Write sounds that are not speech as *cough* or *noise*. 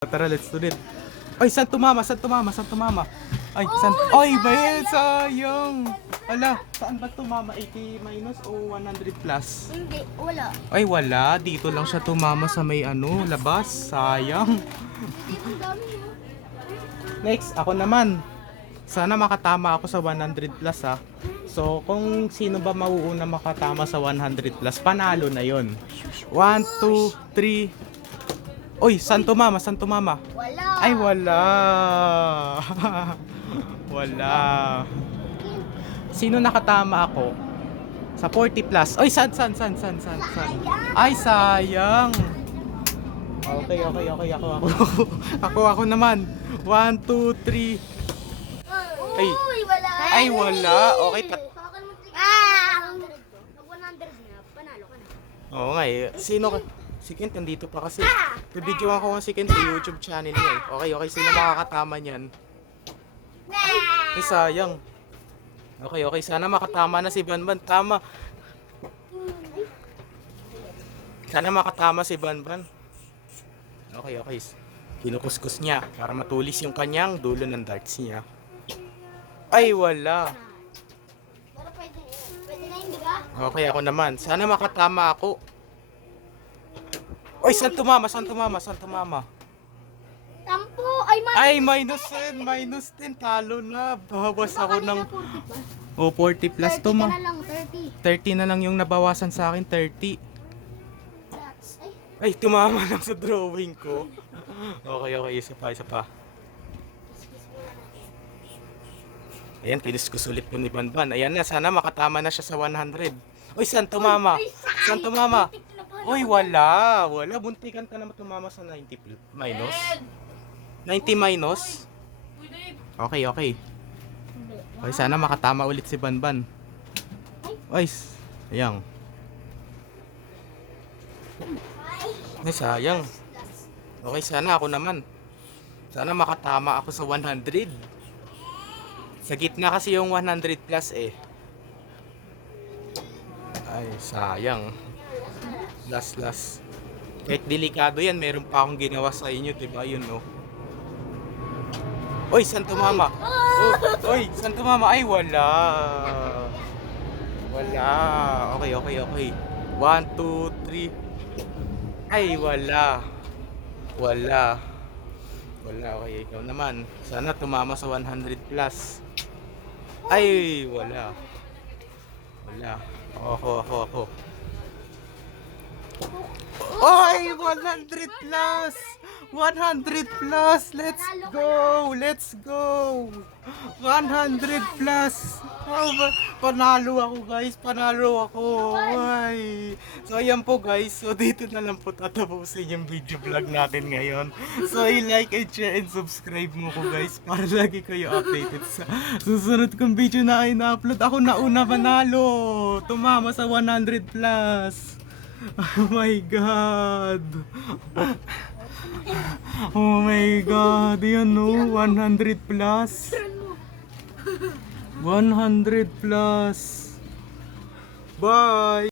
Tara, let's do it. Ay, saan tumama? Saan tumama? Saan tumama? Ay, saan? Ay, bayan, sayang. Ala, saan ba tumama? 80 minus o 100 plus? Hindi, wala. Ay, wala. Dito lang siya tumama sa may ano, labas. Sayang. Next, ako naman. Sana makatama ako sa 100 plus ha. So, kung sino ba mauuna makatama sa 100 plus, panalo na yon. 1, 2, 3. Uy, saan tumama? Saan tumama? Wala. Ay, wala. *laughs* wala. Sino nakatama ako? Sa 40 plus. Ay, saan, saan, saan, saan, saan, saan? Ay, sayang. Okay, okay, okay. Ako, ako. *laughs* ako, ako naman. 1, 2, 3. Ay. Uy, wala. Ay, wala. Okay, tat- Ah! Pag 100 na, panalo ka na. Oo nga eh. Sino ka? Si Kent, nandito pa kasi. Bibidyo ako nga si Kent sa YouTube channel niya eh. Okay, okay. Sino makakatama niyan? Ay, sayang. Okay, okay. Sana makatama na si Banban. Tama. Sana makatama si Banban. Okay, okay. Kinukuskus niya para matulis yung kanyang dulo ng darts niya. Ay, wala. Okay, ako naman. Sana makatama ako. Oy, saan tumama? Saan tumama? Saan tumama? Tampo! Ay, man! Ay, minus 10. Minus 10. Talo na. Bawas ako ng... O, 40 plus 30 to ma. na lang, 30. 30 na lang yung nabawasan sa akin. 30. That's, ay, Ay, tumama lang sa drawing ko. Okay, okay. Isa pa, isa pa. Ayan, kiniskus ulit ko ni Banban. Ayan na, sana makatama na siya sa 100. Uy, saan tumama? Saan tumama? Uy, wala. Wala. Buntikan ka naman tumama sa 90 pl- minus. 90 minus? Okay, okay. Okay, sana makatama ulit si Banban. Ay, s- ayan. Ay, sayang. Okay, sana ako naman. Sana makatama ako sa 100. Sa gitna kasi yung 100 plus eh. Ay, sayang. Last, last. Kahit delikado yan, meron pa akong ginawa sa inyo, diba? Yun, no? Oy, saan tumama? Oh, oy, saan tumama? Ay, wala. Wala. Okay, okay, okay. One, two, three. Ay, wala. Wala. Wala, okay. Ikaw naman. Sana tumama sa 100 plus. Ay, wala. Wala. Ako, ako, ako. Oy, 100 plus! 100 plus! Let's go! Let's go! 100 plus! Oh, panalo ako guys! Panalo ako! Ay! So ayan po guys. So dito na lang po tatapusin yung video vlog natin ngayon. So i-like and share and subscribe mo ko guys para lagi kayo updated sa susunod kong video na ay na-upload. Ako na una panalo! Tumama sa 100 plus! Oh my God! Oh my God! Yan no, 100 plus! 100 plus! Bye!